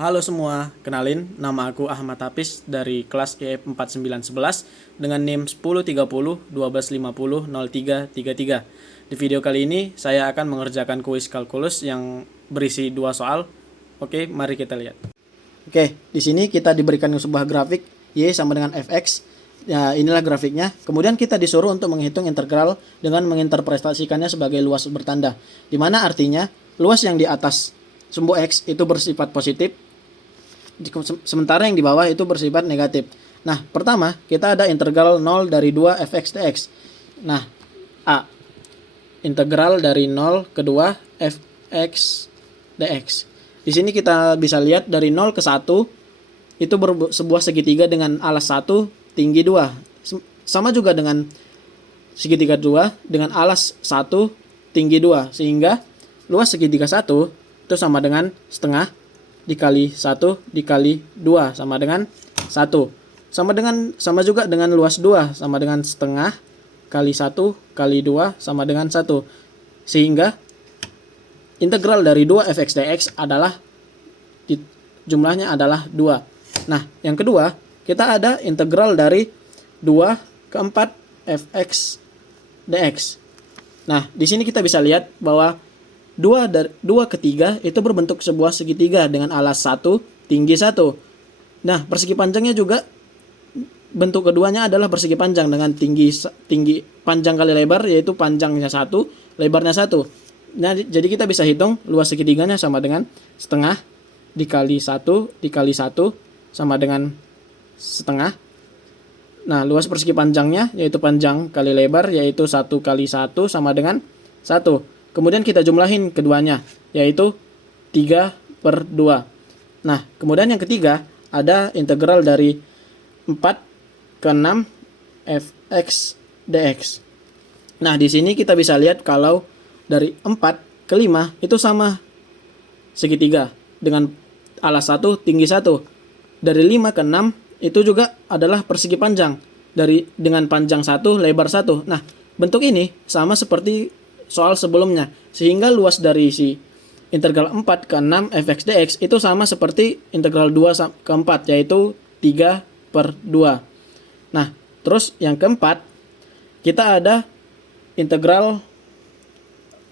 Halo semua, kenalin nama aku Ahmad Hafiz dari kelas EF 4911 dengan NIM 1030 1250 0333. Di video kali ini saya akan mengerjakan kuis kalkulus yang berisi dua soal. Oke, mari kita lihat. Oke, di sini kita diberikan sebuah grafik Y sama dengan Fx. Ya, inilah grafiknya. Kemudian kita disuruh untuk menghitung integral dengan menginterpretasikannya sebagai luas bertanda. Di mana artinya luas yang di atas sumbu X itu bersifat positif, sementara yang di bawah itu bersifat negatif. Nah, pertama kita ada integral 0 dari 2 fx dx. Nah, A. Integral dari 0 ke 2 fx dx. Di sini kita bisa lihat dari 0 ke 1 itu sebuah segitiga dengan alas 1, tinggi 2. Sama juga dengan segitiga 2 dengan alas 1, tinggi 2. Sehingga luas segitiga 1 itu sama dengan setengah dikali 1 dikali 2 sama dengan 1. Sama juga dengan luas 2 sama dengan setengah kali 1 kali 2 sama dengan 1. Sehingga integral dari 2 fx dx adalah jumlahnya adalah 2. Nah, yang kedua, kita ada integral dari 2 ke 4 fx dx. Nah, di sini kita bisa lihat bahwa 2 ke 3 itu berbentuk sebuah segitiga dengan alas 1, tinggi 1. Nah, persegi panjangnya juga bentuk keduanya adalah persegi panjang dengan tinggi panjang kali lebar, yaitu panjangnya 1, lebarnya 1. Nah, jadi kita bisa hitung luas segitiganya sama dengan setengah dikali 1 dikali 1 sama dengan setengah. Nah, luas persegi panjangnya yaitu panjang kali lebar yaitu 1 kali 1 sama dengan 1. Kemudian kita jumlahin keduanya, yaitu 3/2. Nah, kemudian yang ketiga, ada integral dari 4 ke 6 fx dx. Nah, di sini kita bisa lihat kalau dari 4 ke 5 itu sama segitiga dengan alas 1, tinggi 1. Dari 5 ke 6 itu juga adalah persegi panjang dengan panjang 1, lebar 1. Nah, bentuk ini sama seperti soal sebelumnya, sehingga luas dari si integral 4 ke 6 fx dx itu sama seperti integral 2 ke 4, yaitu 3/2. Nah, terus yang keempat, kita ada integral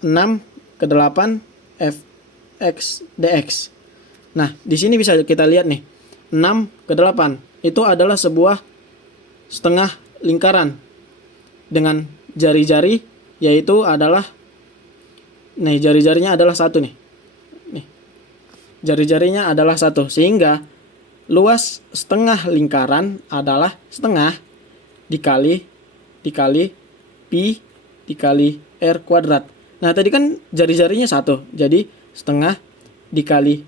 6 ke 8 fx dx. Nah, di sini bisa kita lihat nih, 6 ke 8 itu adalah sebuah setengah lingkaran dengan jari-jari, yaitu adalah jari-jarinya adalah 1 nih. Jari-jarinya adalah 1, sehingga luas setengah lingkaran adalah setengah dikali pi dikali r kuadrat. Nah, tadi kan jari-jarinya 1, jadi setengah dikali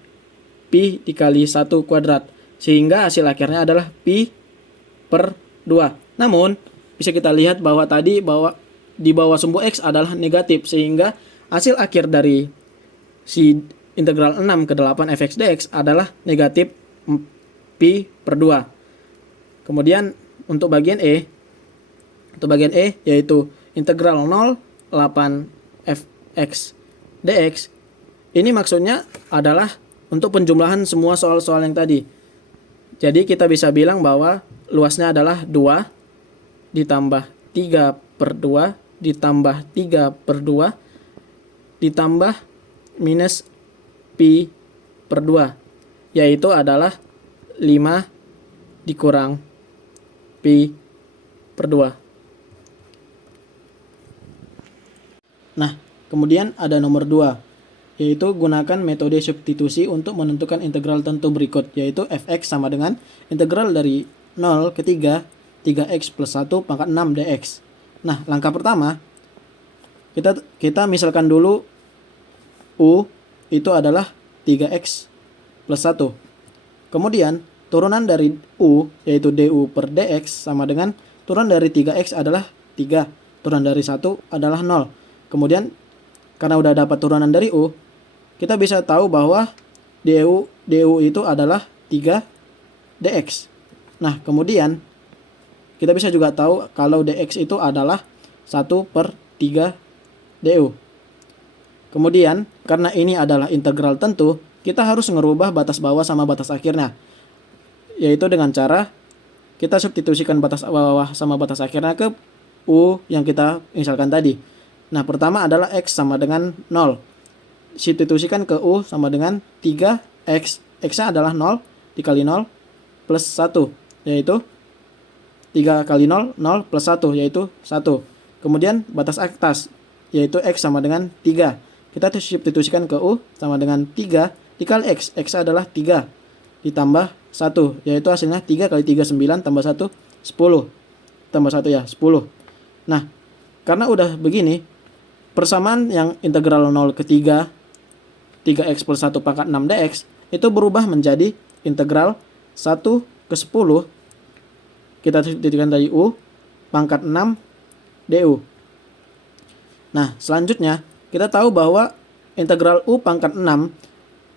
pi dikali 1 kuadrat, sehingga hasil akhirnya adalah pi/2. Namun bisa kita lihat bahwa tadi di bawah sumbu X adalah negatif, sehingga hasil akhir dari si integral 6 ke 8 fx dx adalah negatif pi/2. Kemudian untuk bagian E yaitu integral 0 8 fx dx. Ini maksudnya adalah untuk penjumlahan semua soal-soal yang tadi. Jadi kita bisa bilang bahwa luasnya /2 ditambah 3/2 ditambah 3/2 ditambah minus pi/2, yaitu adalah 5 dikurang pi/2. Nah, kemudian ada nomor 2, yaitu gunakan metode substitusi untuk menentukan integral tentu berikut, yaitu fx sama dengan integral dari 0 ke 3 3x plus 1 pangkat 6 dx. Nah, langkah pertama, kita misalkan dulu U itu adalah 3x plus 1. Kemudian turunan dari U yaitu du/dx sama dengan turunan dari 3x adalah 3. Turunan dari 1 adalah 0. Kemudian karena udah dapat turunan dari U, kita bisa tahu bahwa du itu adalah 3 dx. Nah, kemudian kita bisa juga tahu kalau dx itu adalah 1/3 du. Kemudian, karena ini adalah integral tentu, kita harus ngerubah batas bawah sama batas akhirnya. Yaitu dengan cara kita substitusikan batas bawah sama batas akhirnya ke U yang kita misalkan tadi. Nah, pertama adalah X sama dengan 0. Substitusikan ke U sama dengan 3X. X-nya adalah 0 dikali 0 plus 1, yaitu 3 kali 0, 0 plus 1, yaitu 1. Kemudian batas atas, yaitu X sama dengan 3. Kita substitusikan ke U sama dengan 3 dikali X. X adalah 3 ditambah 1, yaitu hasilnya 3 kali 3, 9, tambah 1, 10. Tambah 1 ya, 10. Nah, karena udah begini, persamaan yang integral 0 ke 3, 3x plus 1 pangkat 6 dx, itu berubah menjadi integral 1 ke 10. Kita substitusikan tadi U pangkat 6 du. Nah, selanjutnya kita tahu bahwa integral U pangkat 6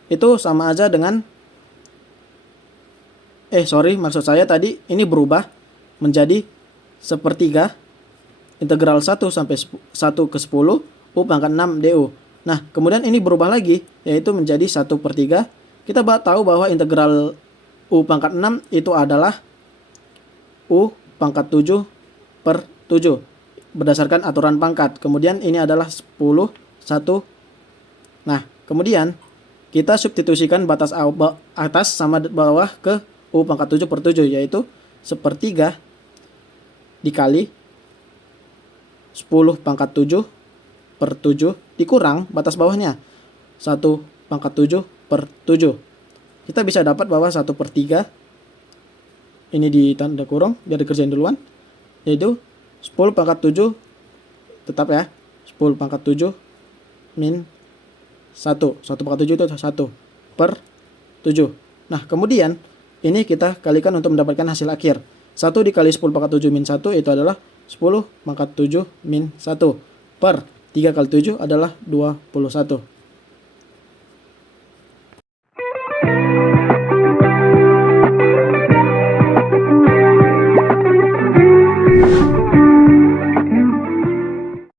itu sama aja dengan maksud saya tadi ini berubah menjadi sepertiga integral 1 sampai 1 ke 10 U pangkat 6 du. Nah, kemudian ini berubah lagi, yaitu menjadi 1/3. Kita tahu bahwa integral U pangkat 6 itu adalah U pangkat 7/7 berdasarkan aturan pangkat. Kemudian ini adalah 10, 1. Nah, kemudian kita substitusikan batas atas sama bawah ke U pangkat 7/7, yaitu 1/3 dikali 10 pangkat 7/7 dikurang batas bawahnya 1 pangkat 7/7. Kita bisa dapat bahwa 1/3 ini di tanda kurung biar dikerjain duluan, yaitu 10 pangkat 7 tetap ya, 10 pangkat 7 min 1. 1 pangkat 7 itu 1/7. Nah, kemudian ini kita kalikan untuk mendapatkan hasil akhir. 1 dikali 10 pangkat 7 min 1 itu adalah 10 pangkat 7 min 1 per 3 kali 7 adalah 21.